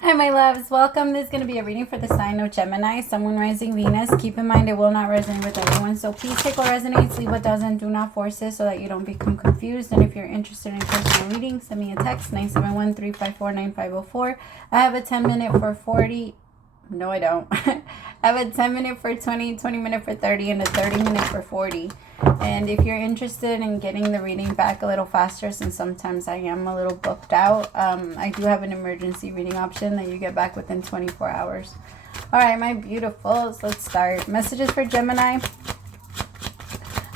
Hi, my loves. Welcome. This is going to be a reading for the sign of Gemini, Sun, Moon, Rising, Venus. Keep in mind it will not resonate with everyone, so please take what resonates, leave what doesn't. Do not force it so that you don't become confused. And if you're interested in personal reading, send me a text, 971-354-9504. I have a 10-minute for 40. No, I don't. I have a 10-minute for 20, 20-minute for 30, and a 30-minute for 40. And if you're interested in getting the reading back a little faster, since sometimes I am a little booked out, I do have an emergency reading option that you get back within 24 hours. All right, my beautifuls, let's start. Messages for Gemini.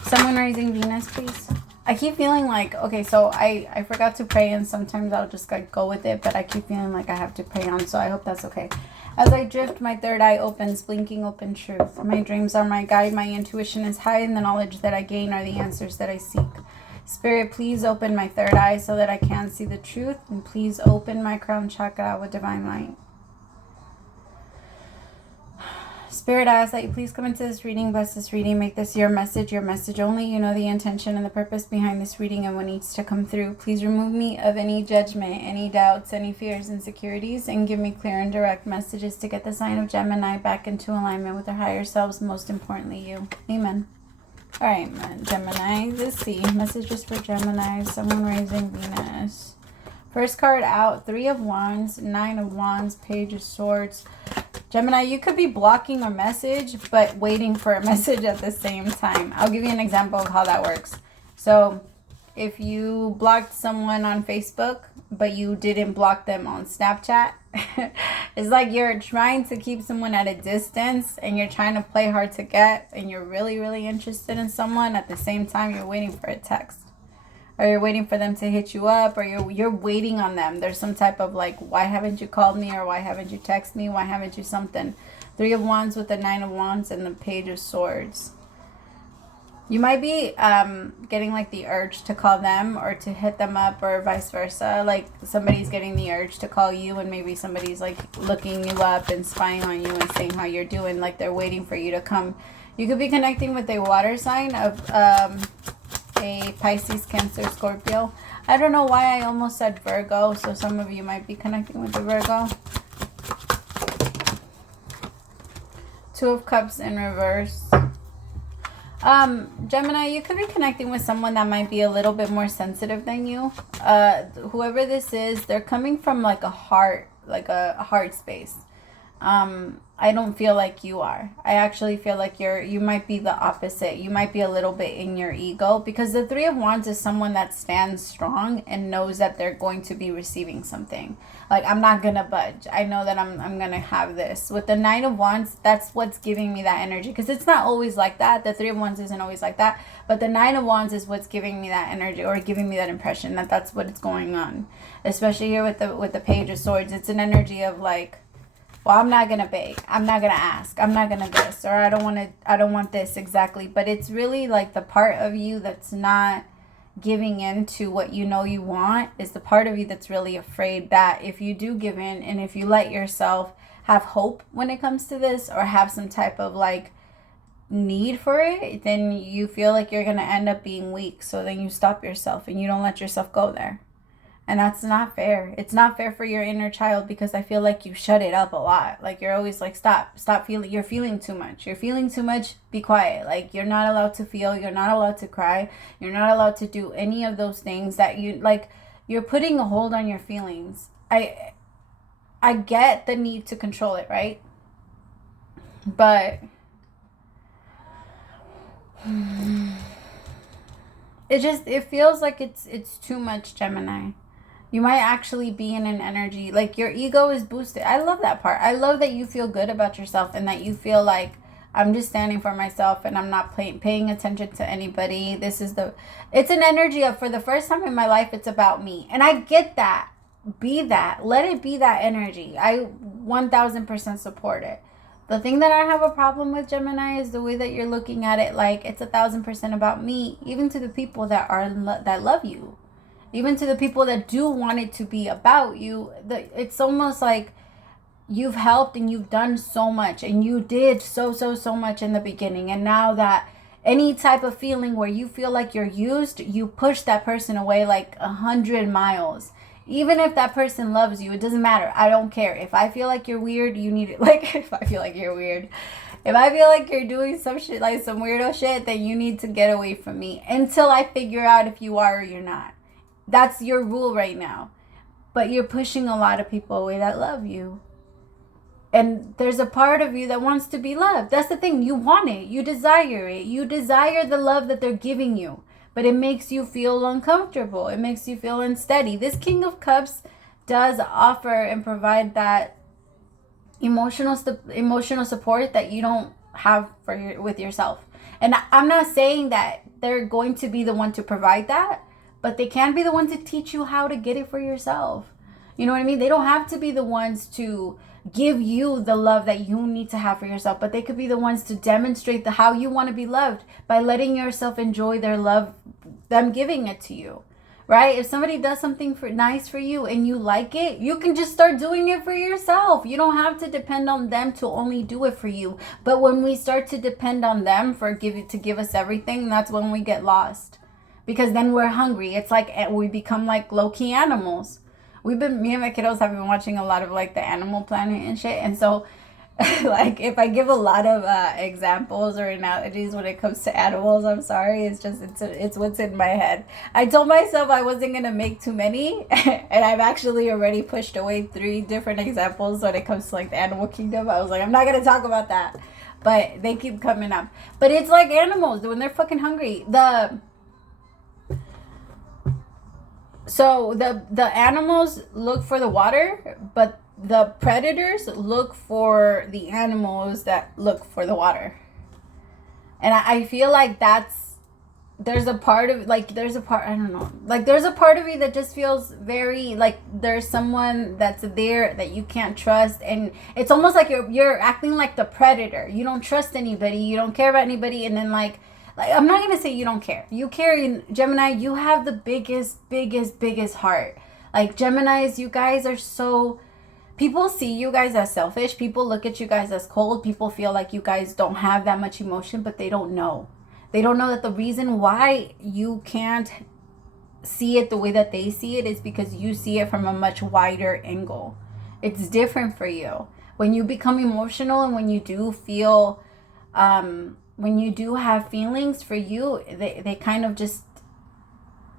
Sun, Moon, Rising, Venus, please. I keep feeling like, okay, so I forgot to pray, and sometimes I'll just like go with it, but I keep feeling like I have to pray on, so I hope that's okay. As I drift, my third eye opens, blinking open truth. My dreams are my guide, my intuition is high, and the knowledge that I gain are the answers that I seek. Spirit, please open my third eye so that I can see the truth, and please open my crown chakra with divine light. Spirit, I ask that you please come into this reading, bless this reading, make this your message only. You know the intention and the purpose behind this reading and what needs to come through. Please remove me of any judgment, any doubts, any fears, insecurities, and give me clear and direct messages to get the sign of Gemini back into alignment with their higher selves, most importantly you. Amen. All right, Gemini, let's see. Messages for Gemini, Sun, Moon, Rising, Venus. First card out, 3 of Wands, 9 of Wands, Page of Swords. Gemini, you could be blocking a message, but waiting for a message at the same time. I'll give you an example of how that works. So if you blocked someone on Facebook, but you didn't block them on Snapchat, it's like you're trying to keep someone at a distance and you're trying to play hard to get, and you're really, really interested in someone. At the same time, you're waiting for a text. Or you're waiting for them to hit you up, or you're waiting on them. There's some type of like, why haven't you called me, or why haven't you texted me, why haven't you something. 3 of Wands with the 9 of Wands and the Page of Swords. You might be getting like the urge to call them or to hit them up, or vice versa. Like somebody's getting the urge to call you, and maybe somebody's like looking you up and spying on you and saying how you're doing, like they're waiting for you to come. You could be connecting with a water sign of a Pisces, Cancer, Scorpio. I don't know why I almost said Virgo, so some of you might be connecting with the Virgo. 2 of Cups in reverse. Gemini, you could be connecting with someone that might be a little bit more sensitive than you. Whoever this is, they're coming from like a heart space. I don't feel like you are. I actually feel like you might be the opposite. You might be a little bit in your ego, because the 3 of Wands is someone that stands strong and knows that they're going to be receiving something. Like, I'm not gonna budge. I know that I'm gonna have this. With the 9 of Wands, that's what's giving me that energy, because it's not always like that. The 3 of Wands isn't always like that, but the 9 of Wands is what's giving me that energy, or giving me that impression that that's what is going on. Especially here with the Page of Swords, it's an energy of like, well, I'm not going to beg. I'm not going to ask. I'm not going to this, or I don't want this exactly. But it's really like the part of you that's not giving in to what you know you want is the part of you that's really afraid that if you do give in, and if you let yourself have hope when it comes to this, or have some type of like need for it, then you feel like you're going to end up being weak. So then you stop yourself and you don't let yourself go there. And that's not fair. It's not fair for your inner child, because I feel like you shut it up a lot. Like you're always like, stop feeling. You're feeling too much. You're feeling too much. Be quiet. Like you're not allowed to feel. You're not allowed to cry. You're not allowed to do any of those things that you like. You're putting a hold on your feelings. I get the need to control it, right? But it feels like it's too much, Gemini. You might actually be in an energy, like your ego is boosted. I love that part. I love that you feel good about yourself, and that you feel like, I'm just standing for myself and I'm not paying attention to anybody. It's an energy of, for the first time in my life, it's about me. And I get that. Be that. Let it be that energy. I 1000% support it. The thing that I have a problem with, Gemini, is the way that you're looking at it, like it's 1000% about me, even to the people that love you. Even to the people that do want it to be about you. It's almost like you've helped and you've done so much, and you did so much in the beginning. And now that any type of feeling where you feel like you're used, you push that person away like 100 miles. Even if that person loves you, it doesn't matter. I don't care. If I feel like you're weird, you need it. Like, if I feel like you're weird, if I feel like you're doing some shit, like some weirdo shit, then you need to get away from me until I figure out if you are or you're not. That's your rule right now. But you're pushing a lot of people away that love you. And there's a part of you that wants to be loved. That's the thing. You want it. You desire it. You desire the love that they're giving you. But it makes you feel uncomfortable. It makes you feel unsteady. This King of Cups does offer and provide that emotional support that you don't have with yourself. And I'm not saying that they're going to be the one to provide that, but they can be the one to teach you how to get it for yourself. You know what I mean? They don't have to be the ones to give you the love that you need to have for yourself, but they could be the ones to demonstrate how you want to be loved by letting yourself enjoy their love, them giving it to you, right? If somebody does something nice for you and you like it, you can just start doing it for yourself. You don't have to depend on them to only do it for you. But when we start to depend on them to give us everything, that's when we get lost, because then we're hungry. It's like we become like low-key animals. Me and my kiddos have been watching a lot of like the Animal Planet and shit. And so like if I give a lot of examples or analogies when it comes to animals, I'm sorry. It's what's in my head. I told myself I wasn't going to make too many. And I've actually already pushed away 3 different examples when it comes to like the animal kingdom. I was like, I'm not going to talk about that. But they keep coming up. But it's like animals when they're fucking hungry. So the animals look for the water, but the predators look for the animals that look for the water. And I feel like there's a part of me that just feels very like there's someone that's there that you can't trust, and it's almost like you're acting like the predator. You don't trust anybody, you don't care about anybody, and then like I'm not going to say you don't care. You care. Gemini, you have the biggest heart. Like Geminis, you guys are so... People see you guys as selfish. People look at you guys as cold. People feel like you guys don't have that much emotion, but they don't know. They don't know that the reason why you can't see it the way that they see it is because you see it from a much wider angle. It's different for you. When you become emotional and when you do feel... when you do have feelings for you, they kind of just,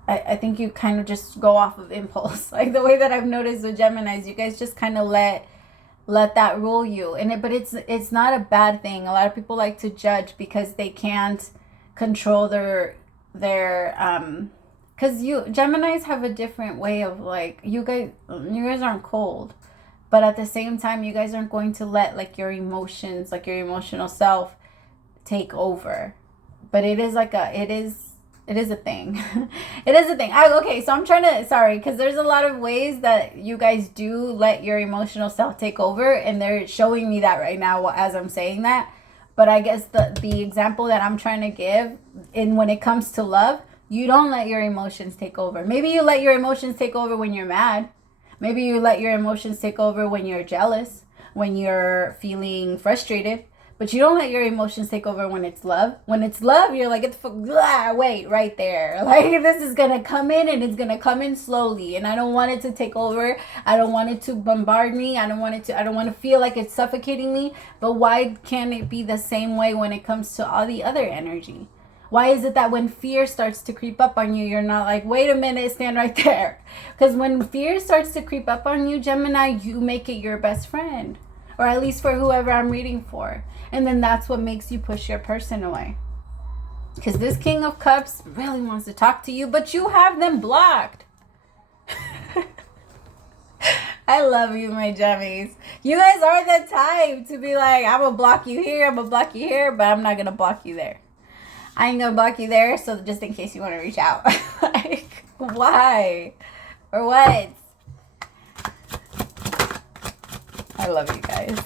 I think you kind of just go off of impulse. Like the way that I've noticed with Geminis, you guys just kind of let that rule you. But it's not a bad thing. A lot of people like to judge because they can't control their because Geminis have a different way of like, you guys aren't cold, but at the same time, you guys aren't going to let like your emotions, like your emotional self take over. But it is a thing. It is a thing. Okay, so I'm trying to, sorry, because there's a lot of ways that you guys do let your emotional self take over, and they're showing me that right now as I'm saying that. But I guess the example that I'm trying to give when it comes to love, you don't let your emotions take over. Maybe you let your emotions take over when you're mad. Maybe you let your emotions take over when you're jealous, when you're feeling frustrated. But you don't let your emotions take over when it's love. When it's love, you're like, wait, right there. Like, this is going to come in, and it's going to come in slowly. And I don't want it to take over. I don't want it to bombard me. I don't want to feel like it's suffocating me. But why can't it be the same way when it comes to all the other energy? Why is it that when fear starts to creep up on you, you're not like, wait a minute, stand right there? Because when fear starts to creep up on you, Gemini, you make it your best friend. Or at least for whoever I'm reading for. And then that's what makes you push your person away. Because this King of Cups really wants to talk to you, but you have them blocked. I love you, my Gemmies. You guys are the type to be like, I'm going to block you here, I'm going to block you here, but I'm not going to block you there. I ain't going to block you there, so just in case you want to reach out. Like, why? Or what? I love you guys.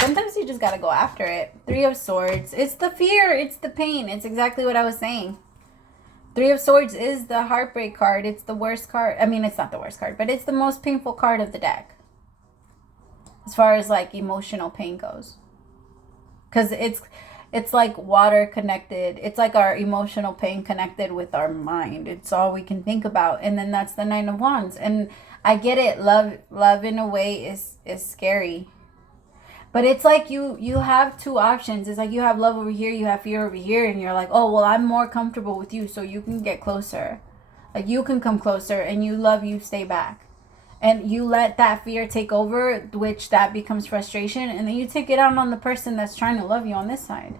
Sometimes you just gotta go after it. 3 of Swords. It's the fear. It's the pain. It's exactly what I was saying. 3 of Swords is the heartbreak card. It's the worst card. I mean, it's not the worst card, but it's the most painful card of the deck. As far as like emotional pain goes. Because It's like water connected. It's like our emotional pain connected with our mind. It's all we can think about. And then that's the Nine of Wands. And I get it. Love in a way is scary. But it's like you have two options. It's like you have love over here, you have fear over here, and you're like, oh, well, I'm more comfortable with you, so you can get closer. Like, you can come closer, and you love, you stay back. And you let that fear take over, which that becomes frustration, and then you take it out on the person that's trying to love you on this side.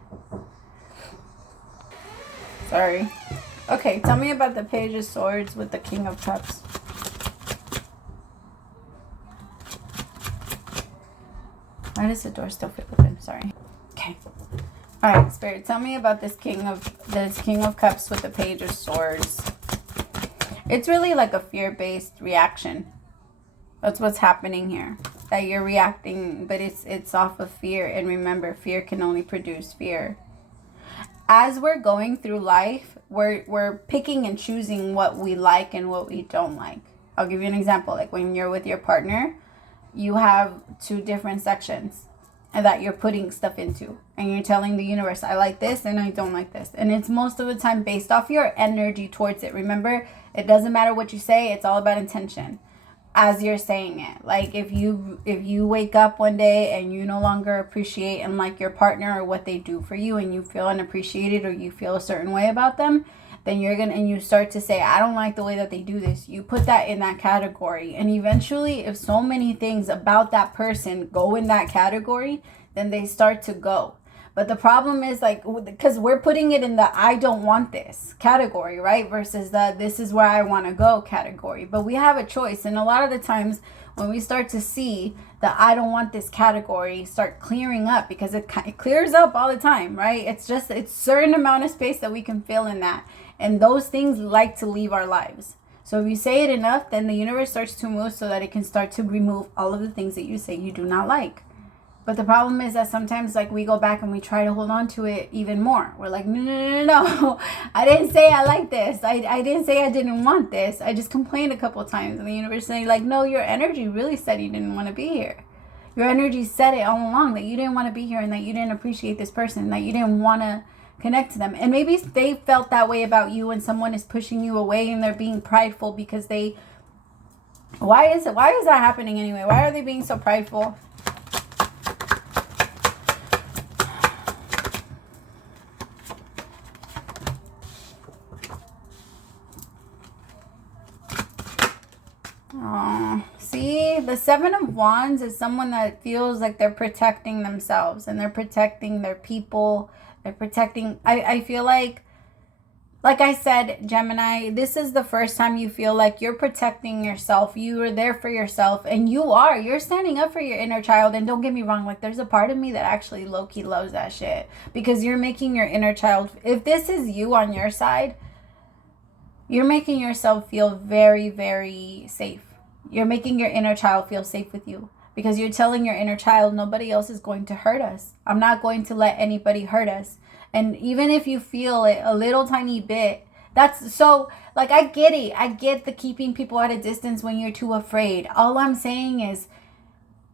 Sorry. Okay, tell me about the Page of Swords with the King of Cups. Why does the door still feel open? Sorry. Okay. All right, Spirit, tell me about this King of Cups with the Page of Swords. It's really like a fear-based reaction. That's what's happening here. That you're reacting, but it's off of fear. And remember, fear can only produce fear. As we're going through life, we're picking and choosing what we like and what we don't like. I'll give you an example. Like when you're with your partner, you have two different sections that you're putting stuff into. And you're telling the universe, I like this and I don't like this. And it's most of the time based off your energy towards it. Remember, it doesn't matter what you say. It's all about intention as you're saying it. Like if you wake up one day and you no longer appreciate and like your partner or what they do for you, and you feel unappreciated or you feel a certain way about them, then and you start to say, I don't like the way that they do this. You put that in that category. And eventually, if so many things about that person go in that category, then they start to go. But the problem is, like, because we're putting it in the I don't want this category, right? Versus the this is where I want to go category. But we have a choice. And a lot of the times when we start to see the I don't want this category start clearing up, because it clears up all the time, right? It's certain amount of space that we can fill in that. And those things like to leave our lives. So if you say it enough, then the universe starts to move so that it can start to remove all of the things that you say you do not like. But the problem is that sometimes, like, we go back and we try to hold on to it even more. We're like, no. I didn't say I like this. I didn't say I didn't want this. I just complained a couple of times. And the universe saying, like, no, your energy really said you didn't want to be here. Your energy said it all along, that you didn't want to be here and that you didn't appreciate this person, that you didn't want to connect to them. And maybe they felt that way about you and someone is pushing you away and they're being prideful because why is that happening anyway? Why are they being so prideful? See, the Seven of Wands is someone that feels like they're protecting themselves and they're protecting their people. They're protecting. I feel like I said, Gemini, this is the first time you feel like you're protecting yourself. You are there for yourself, and you're standing up for your inner child. And don't get me wrong, like, there's a part of me that actually low-key loves that shit, because you're making your inner child, if this is you on your side, you're making yourself feel very, very safe. You're making your inner child feel safe with you, because you're telling your inner child, nobody else is going to hurt us. I'm not going to let anybody hurt us. And even if you feel it a little tiny bit, that's so, like, I get it. I get the keeping people at a distance when you're too afraid. All I'm saying is,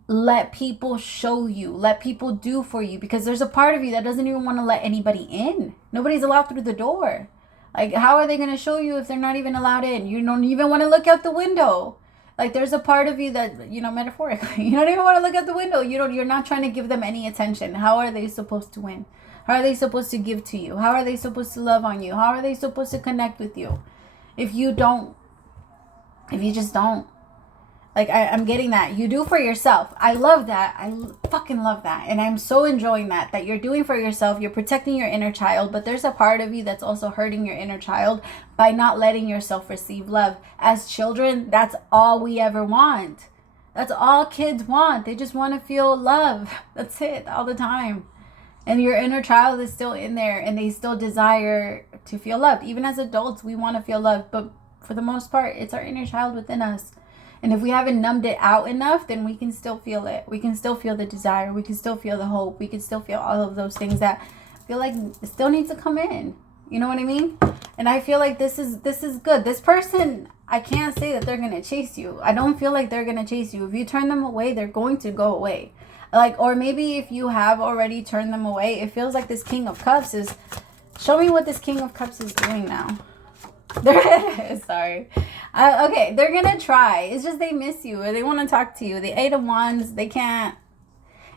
let people show you. Let people do for you, because there's a part of you that doesn't even want to let anybody in. Nobody's allowed through the door. Like, how are they going to show you if they're not even allowed in? You don't even want to look out the window. Like, there's a part of you that, metaphorically, you don't even want to look out the window. You're not trying to give them any attention. How are they supposed to win? How are they supposed to give to you? How are they supposed to love on you? How are they supposed to connect with you? If you just don't. Like, I'm getting that. You do for yourself. I love that. I fucking love that. And I'm so enjoying that you're doing for yourself. You're protecting your inner child. But there's a part of you that's also hurting your inner child by not letting yourself receive love. As children, that's all we ever want. That's all kids want. They just want to feel love. That's it, all the time. And your inner child is still in there, and they still desire to feel loved. Even as adults, we want to feel loved. But for the most part, it's our inner child within us. And if we haven't numbed it out enough, then we can still feel it. We can still feel the desire. We can still feel the hope. We can still feel all of those things that feel like still need to come in. You know what I mean? And I feel like this is good. This person, I can't say that they're going to chase you. I don't feel like they're going to chase you. If you turn them away, they're going to go away. Like, or maybe if you have already turned them away, it feels like this King of Cups is, show me what this King of Cups is doing now. Sorry. Okay, they're gonna try. It's just they miss you or they want to talk to you. The Eight of Wands, they can't.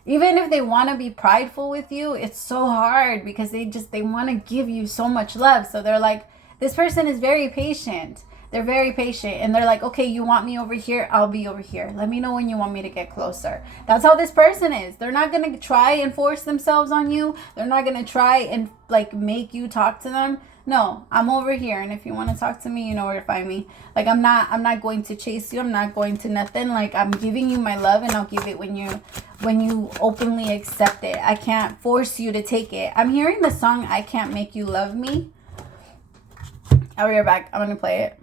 Even if they want to be prideful with you, it's so hard because they want to give you so much love. So they're like, this person is very patient. They're very patient. And they're like, okay, you want me over here? I'll be over here. Let me know when you want me to get closer. That's how this person is. They're not going to try and force themselves on you. They're not going to try and like make you talk to them. No, I'm over here. And if you want to talk to me, you know where to find me. Like, I'm not going to chase you. I'm not going to nothing. Like, I'm giving you my love, and I'll give it when you openly accept it. I can't force you to take it. I'm hearing the song, I Can't Make You Love Me. I'll be right back. I'm going to play it.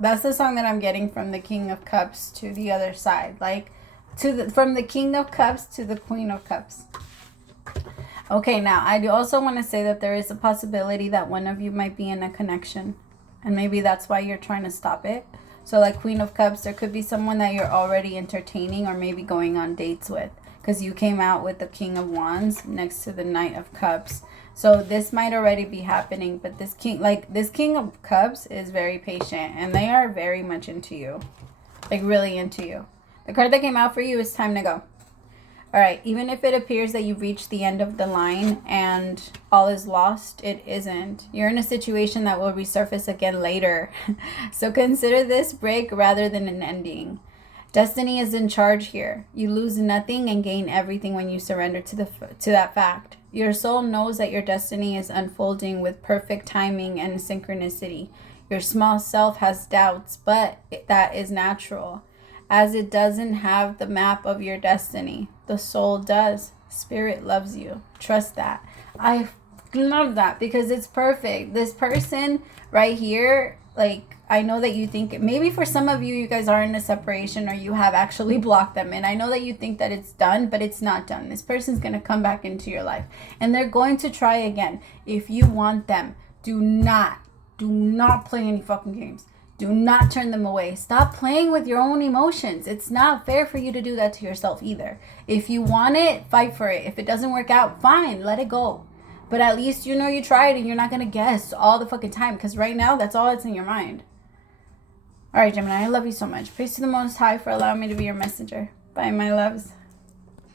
That's the song that I'm getting from the King of Cups to the other side. Like, from the King of Cups to the Queen of Cups. Okay, now, I do also want to say that there is a possibility that one of you might be in a connection. And maybe that's why you're trying to stop it. So, like Queen of Cups, there could be someone that you're already entertaining or maybe going on dates with. Because you came out with the King of Wands next to the Knight of Cups. So this might already be happening, but this King of Cups is very patient, and they are very much into you, like really into you. The card that came out for you is time to go. All right, even if it appears that you've reached the end of the line and all is lost, it isn't. You're in a situation that will resurface again later. So consider this break rather than an ending. Destiny is in charge here. You lose nothing and gain everything when you surrender to that fact. Your soul knows that your destiny is unfolding with perfect timing and synchronicity. Your small self has doubts, but that is natural, as it doesn't have the map of your destiny. The soul does. Spirit loves you. Trust that. I love that because it's perfect. This person right here, like, I know that you think, maybe for some of you, you guys are in a separation or you have actually blocked them. And I know that you think that it's done, but it's not done. This person's going to come back into your life and they're going to try again. If you want them, do not play any fucking games. Do not turn them away. Stop playing with your own emotions. It's not fair for you to do that to yourself either. If you want it, fight for it. If it doesn't work out, fine, let it go. But at least you know you tried and you're not going to guess all the fucking time, because right now that's all that's in your mind. All right, Gemini, I love you so much. Praise to the Most High for allowing me to be your messenger. Bye, my loves.